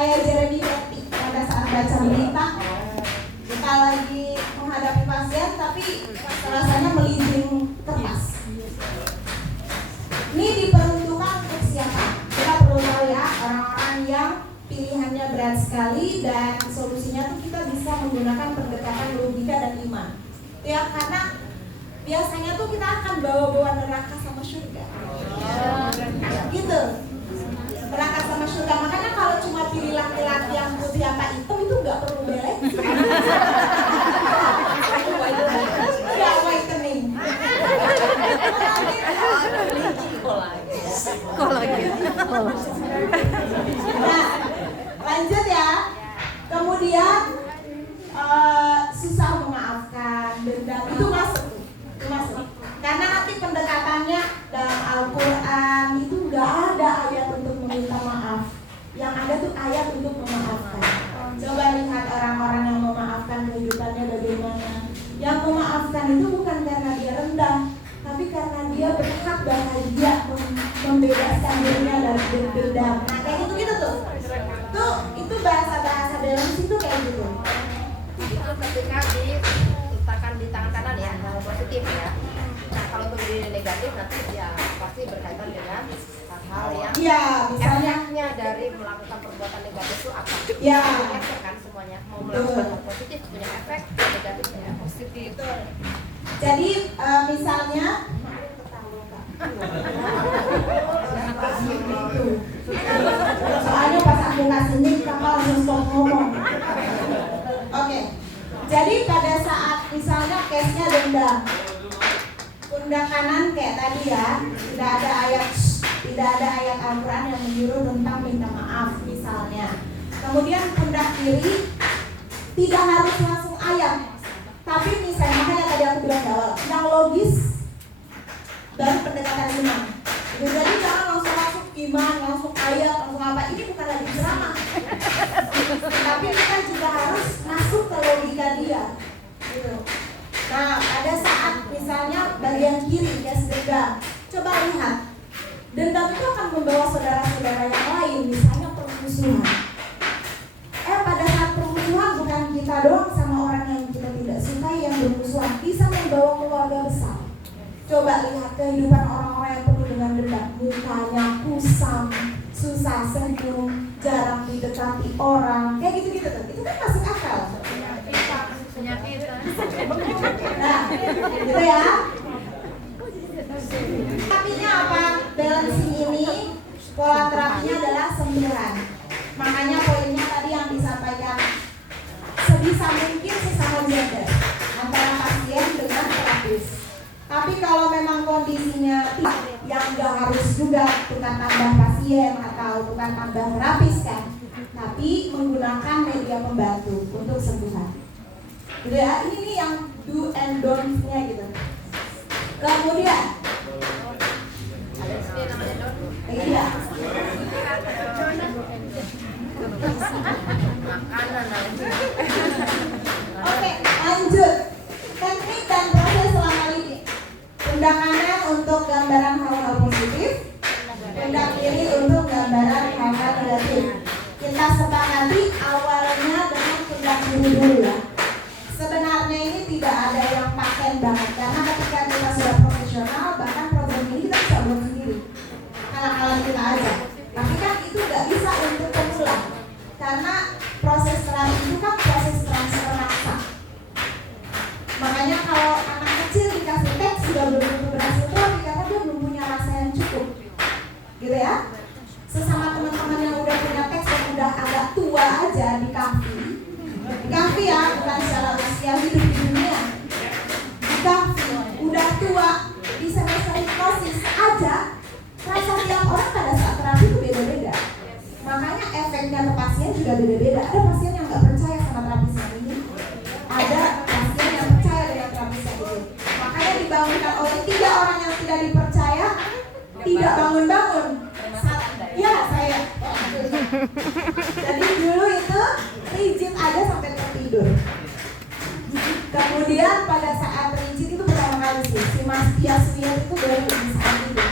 kayak Jeremy Betty pada saat baca berita kita lagi menghadapi pasien tapi rasanya melindungi kertas. Ini diperuntukkan untuk siapa? Kita perlu tahu ya, orang-orang yang pilihannya berat sekali dan solusinya tuh kita bisa menggunakan pendekatan logika dan iman. Ya, karena biasanya tuh kita akan bawa-bawa neraka sama surga. Gitu. Neraka sama surga. Makanya kalau cuma pilih laki-laki yang putih apa hitam itu nggak perlu belek. Nggak whitening. Nah, lanjut ya. Kemudian susah memaafkan, dendam itu masuk. Karena nanti pendekatannya dalam Al-Quran itu nggak ada ayat untuk meminta maaf. Yang ada tuh ayat untuk memaafkan. Coba lihat orang-orang yang memaafkan kehidupannya bagaimana. Yang memaafkan itu bukan karena dia rendah, tapi karena dia berhak bahagia membebaskan dirinya dari dendam. Nah kayak gitu tuh. Tuh itu bahasa-bahasa dalam situ kayak gitu. Itu ketika diletakkan di tangan kanan ya, hal positif ya. Nah kalau untuk diri negatif nanti ya pasti berkaitan dengan hal-hal yang ya, misalnya efeknya dari melakukan perbuatan negatif itu apa? Ya. Efek kan semuanya. Mau melakukan hal positif punya efek, negatif punya positif. Jadi misalnya soalnya pas aku ngasih mic kakak langsung stop ngomong. Oke. Jadi pada saat misalnya case-nya dendam, pundak kanan kayak tadi ya, tidak ada ayat Al-Quran yang menyuruh tentang minta maaf misalnya. Kemudian pundak kiri tidak harus langsung ayat, tapi misalnya makanya tadi aku bilang di awal, yang logis dan pendekatan iman. Jadi jangan langsung masuk iman, langsung ayat, langsung apa. Ini bukan lagi ceramah. Tapi kita juga harus masuk ke logika dia. Gitu. Nah, pada saat misalnya bagian kiri ya dendam, coba lihat. Dendam itu akan membawa saudara-saudara yang lain, misalnya permusuhan. Pada saat permusuhan bukan kita doang sama orang yang kita tidak sukai yang bermusuhan, bisa membawa keluarga besar. Coba lihat kehidupan orang-orang yang penuh dengan dendam, mukanya kusam, susah senyum, jarang didekati orang, kayak gitu-gitu tuh. Itu kan masuk akal. Nah, gitu ya. Terapinya apa? Balancing ini, pola terapinya adalah 9. Makanya poinnya tadi yang disampaikan, sebisa mungkin sesama gender antara pasien dengan terapis. Tapi kalau memang kondisinya yang nggak harus juga bukan tambah pasien atau bukan tambah terapis kan, tapi menggunakan media pembantu untuk sentuhan. Gitu ya, ini nih yang do and don't-nya gitu. Kemudian iya. Oke, lanjut. Teknik dan proses selama ini. Pundak kanan untuk gambaran hal-hal positif, pundak kiri untuk gambaran hal-hal negatif. Kita sepakati awalnya dengan pundak kiri dulu ya. Sebenarnya ini tidak ada yang paten banget, karena ketika kita sudah profesional, bahkan program ini kita bisa buat sendiri. Kalah-kalah kita aja. Tapi kan itu nggak bisa untuk pemula, karena proses terapi itu kan proses transfer rasa. Makanya kalau anak kecil dikasih teks sudah belum tentu berhasil terapi karena dia belum punya rasa yang cukup, gitu ya. Sesama teman-teman yang udah punya teks dan udah agak tua aja di kafe ya, bukan secara usia hidup di dunia. Di kafe udah tua di semester hipnosis aja, rasa tiap orang pada saat terapi itu beda-beda. Makanya efeknya ke pasien juga beda-beda. Ada pasien yang nggak percaya sama terapi ini, ada pasien yang percaya dengan terapi ini. Makanya dibangunkan oleh 3 orang yang tidak dipercaya, tidak bangun-bangun. Ya saya. Jadi dulu itu rigid aja sampai tertidur. Kemudian pada saat rigid itu pertama kali sih si Mas Yasmin itu baru bisa tidur.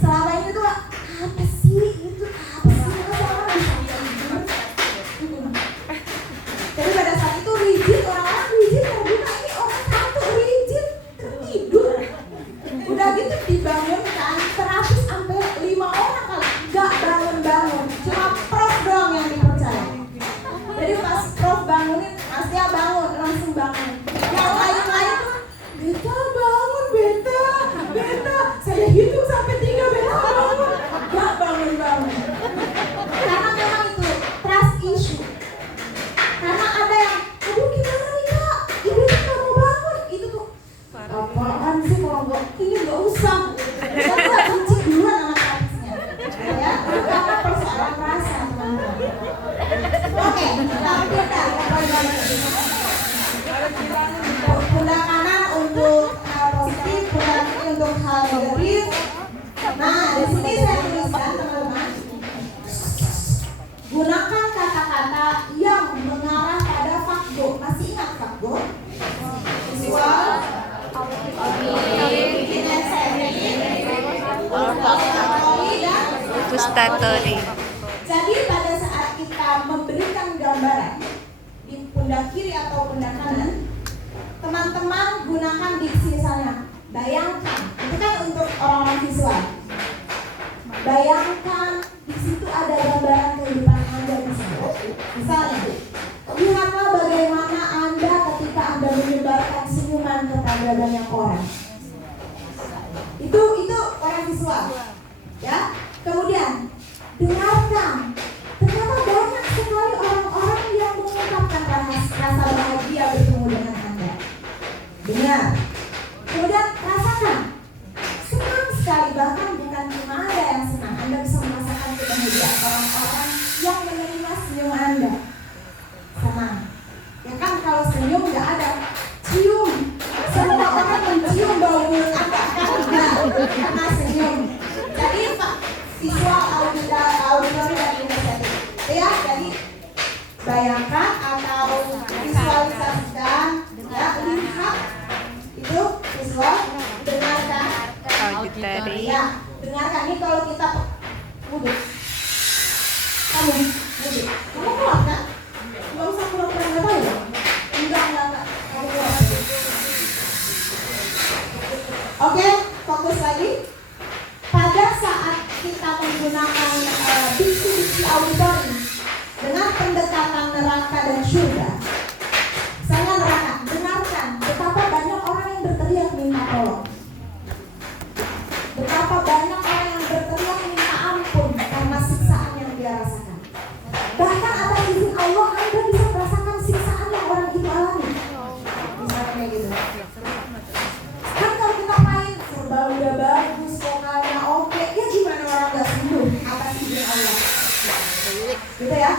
Selama ini tuh apa sih itu apa sih orang bisa tidur? bangun. Yang lain-lain tuh, beta bangun, beta. Saya hitung sampai 3, beta bangun. Gak bangun. Karena memang itu trust issue. Karena ada yang, aduh gimana nih kak, ibu tuh gak mau bangun. Itu tuh, apaan sih kalau ini gak usah. Kita gak cuci duluan sama trustnya. Ya, karena persoalan rasa teman-teman. Oke, tapi pundak kanan untuk hal positif, pundak kiri untuk hal negatif. Nah, di sini saya tuliskan teman-teman. Gunakan kata-kata yang mengarah pada faktor. Masih ingat faktor? Visual, Gustatory. Jadi pada saat kita memberikan gambaran di pundak kiri atau pundak kanan, teman-teman gunakan diksi misalnya. Bayangkan, itu kan untuk orang-orang visual. Bayangkan di situ ada gambaran kehidupan Anda di situ. Misalnya, lihatlah bagaimana Anda ketika Anda menyebarkan senyuman kepada banyak orang. Itu orang visual, ya. Kemudian dengarkan. Ternyata banyak sekali orang-orang yang mengungkapkan rasa bahagia bertemu dengan Anda. Dengar. Kemudian rasakan. Senang sekali, bahkan bukan cuma Anda yang senang. Anda bisa merasakan kebahagiaan orang-orang yang menerima senyum Anda. Senang. Ya kan kalau senyum nggak ada cium. Semua orang mencium bau mulut Anda kan enggak karena senyum. Jadi visual, auditory dan kinestetik. Ya, jadi bayangkan atau visualisasikan, ya, lihat itu visual, dengarkan Auditory. ya, dengarkan. Ini kalau kita mudik, kamu kuat kan? Nggak usah pura-pura nggak tahu ya? Enggak, kamu kuat. Oke, fokus lagi. Pada saat kita menggunakan diksi-diksi auditori dengan pendekatan neraka dan surga, saya neraka, dengarkan betapa banyak orang yang berteriak minta tolong, betapa banyak orang yang berteriak minta ampun karena siksaan yang dia rasakan. Bahkan atas izin Allah Anda bisa merasakan siksaan yang orang itu alami. Misalnya kayak gitu. Kan kalau kita main serba udah bagus, vokalnya oke, ya gimana orang gak sembuh atas izin Allah, gitu ya.